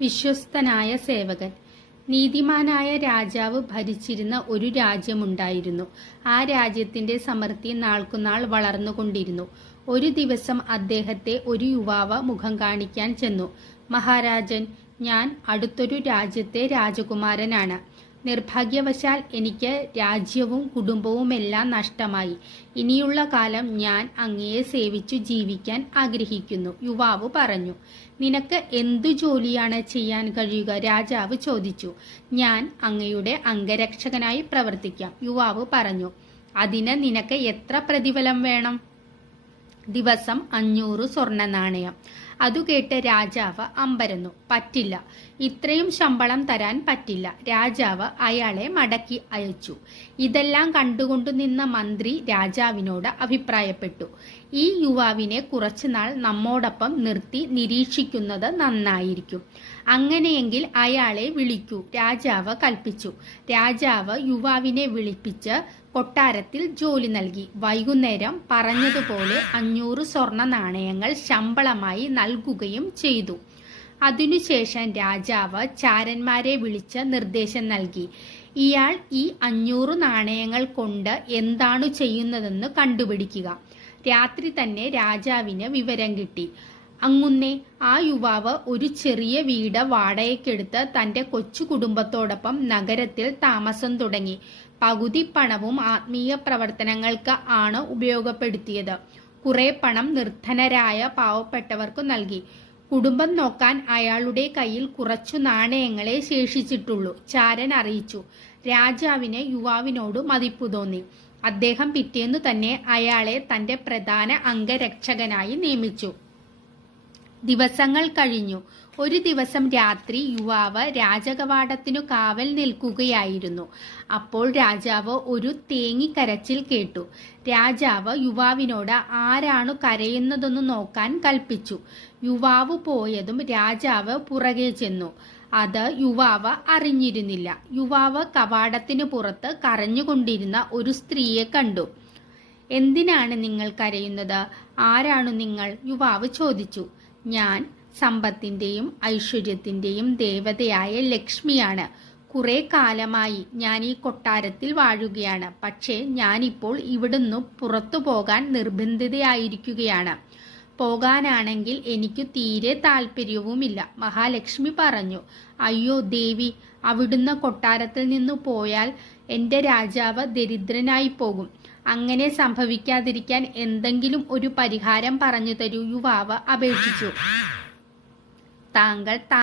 വിശ്വസ്തനായ സേവകൻ. നീതിമാനായ രാജാവ് ഭരിച്ചിരുന്ന ഒരു രാജ്യമുണ്ടായിരുന്നു. ആ രാജ്യത്തിന്റെ സമൃദ്ധി നാൾക്കുനാൾ വളർന്നുകൊണ്ടിരുന്നു. ഒരു ദിവസം അദ്ദേഹത്തെ ഒരു യുവാവ് മുഖം കാണിക്കാൻ ചെന്നു. മഹാരാജൻ, ഞാൻ അടുത്തൊരു രാജ്യത്തെ രാജകുമാരനാണ്. നിർഭാഗ്യവശാൽ എനിക്ക് രാജ്യവും കുടുംബവുമെല്ലാം നഷ്ടമായി. ഇനിയുള്ള കാലം ഞാൻ അങ്ങയെ സേവിച്ചു ജീവിക്കാൻ ആഗ്രഹിക്കുന്നു. യുവാവ് പറഞ്ഞു. നിനക്ക് എന്തു ജോലിയാണ് ചെയ്യാൻ കഴിയുക? രാജാവ് ചോദിച്ചു. ഞാൻ അങ്ങയുടെ അംഗരക്ഷകനായി പ്രവർത്തിക്കാം. യുവാവ് പറഞ്ഞു. അതിന് നിനക്ക് എത്ര പ്രതിഫലം വേണം? ദിവസം 500 സ്വർണ്ണ നാണയം. അതുകേട്ട് രാജാവ് അമ്പരന്നു. പറ്റില്ല, ഇത്രയും ശമ്പളം തരാൻ പറ്റില്ല. രാജാവ് അയാളെ മടക്കി അയച്ചു. ഇതെല്ലാം കണ്ടുകൊണ്ടു നിന്ന മന്ത്രി രാജാവിനോട് അഭിപ്രായപ്പെട്ടു. ഈ യുവാവിനെ കുറച്ചുനാൾ നമ്മോടൊപ്പം നിർത്തി നിരീക്ഷിക്കുന്നത് നന്നായിരിക്കും. അങ്ങനെയെങ്കിൽ അയാളെ വിളിക്കൂ, രാജാവ് കൽപ്പിച്ചു. രാജാവ് യുവാവിനെ വിളിപ്പിച്ച് കൊട്ടാരത്തിൽ ജോലി നൽകി. വൈകുന്നേരം പറഞ്ഞതുപോലെ 500 സ്വർണ്ണ നാണയങ്ങൾ ശമ്പളമായി നൽകുകയും ചെയ്തു. അതിനുശേഷം രാജാവ് ചാരന്മാരെ വിളിച്ച് നിർദ്ദേശം നൽകി. ഇയാൾ ഈ 500 നാണയങ്ങൾ കൊണ്ട് എന്താണ് ചെയ്യുന്നതെന്ന് കണ്ടുപിടിക്കുക. രാത്രി തന്നെ രാജാവിന് വിവരം കിട്ടി. അങ്ങുന്നേ ആ യുവാവ് ഒരു ചെറിയ വീട് വാടകയ്ക്കെടുത്ത് തന്റെ കൊച്ചു കുടുംബത്തോടൊപ്പം നഗരത്തിൽ താമസം തുടങ്ങി. പകുതി പണവും ആത്മീയ പ്രവർത്തനങ്ങൾക്ക് ആണ് ഉപയോഗപ്പെടുത്തിയത്. കുറെ പണം നിർധനരായ പാവപ്പെട്ടവർക്ക് നൽകി. കുടുംബം നോക്കാൻ അയാളുടെ കയ്യിൽ കുറച്ചു നാണയങ്ങളെ ശേഷിച്ചിട്ടുള്ളൂ. ചാരൻ അറിയിച്ചു. രാജാവിന് യുവാവിനോട് മതിപ്പു തോന്നി. അദ്ദേഹം പിറ്റേന്നു തന്നെ അയാളെ തന്റെ പ്രധാന അംഗരക്ഷകനായി നിയമിച്ചു. ദിവസങ്ങൾ കഴിഞ്ഞു. ഒരു ദിവസം രാത്രി യുവാവ് രാജകവാടത്തിനു കാവൽ നിൽക്കുകയായിരുന്നു. അപ്പോൾ രാജാവ് ഒരു തേങ്ങിക്കരച്ചിൽ കേട്ടു. രാജാവ് യുവാവിനോട് ആരാണു കരയുന്നതെന്ന് നോക്കാൻ കൽപ്പിച്ചു. യുവാവ് പോയതും രാജാവ് പുറകെ ചെന്നു. അത് യുവാവ് അറിഞ്ഞിരുന്നില്ല. യുവാവ് കവാടത്തിനു പുറത്ത് കരഞ്ഞുകൊണ്ടിരുന്ന ഒരു സ്ത്രീയെ കണ്ടു. എന്തിനാണ് നിങ്ങൾ കരയുന്നത്? ആരാണു നിങ്ങൾ? യുവാവ് ചോദിച്ചു. ഞാൻ സമ്പത്തിന്റെയും ഐശ്വര്യത്തിന്റെയും ദേവതയായ ലക്ഷ്മിയാണ്. കുറെ കാലമായി ഞാൻ ഈ കൊട്ടാരത്തിൽ വാഴുകയാണ്. പക്ഷേ ഞാനിപ്പോൾ ഇവിടുന്ന് പുറത്തു പോകാൻ നിർബന്ധിതയായിരിക്കുകയാണ്. പോകാനാണെങ്കിൽ എനിക്ക് തീരെ താല്പര്യവുമില്ല. മഹാലക്ഷ്മി പറഞ്ഞു. അയ്യോ ദേവി, അവിടുന്ന് കൊട്ടാരത്തിൽ നിന്നു പോയാൽ എന്റെ രാജാവ് ദരിദ്രനായി പോകും. അങ്ങനെ സംഭവിക്കാതിരിക്കാൻ എന്തെങ്കിലും ഒരു പരിഹാരം പറഞ്ഞു തരൂ, യുവാവ് അപേക്ഷിച്ചു. താങ്കൾ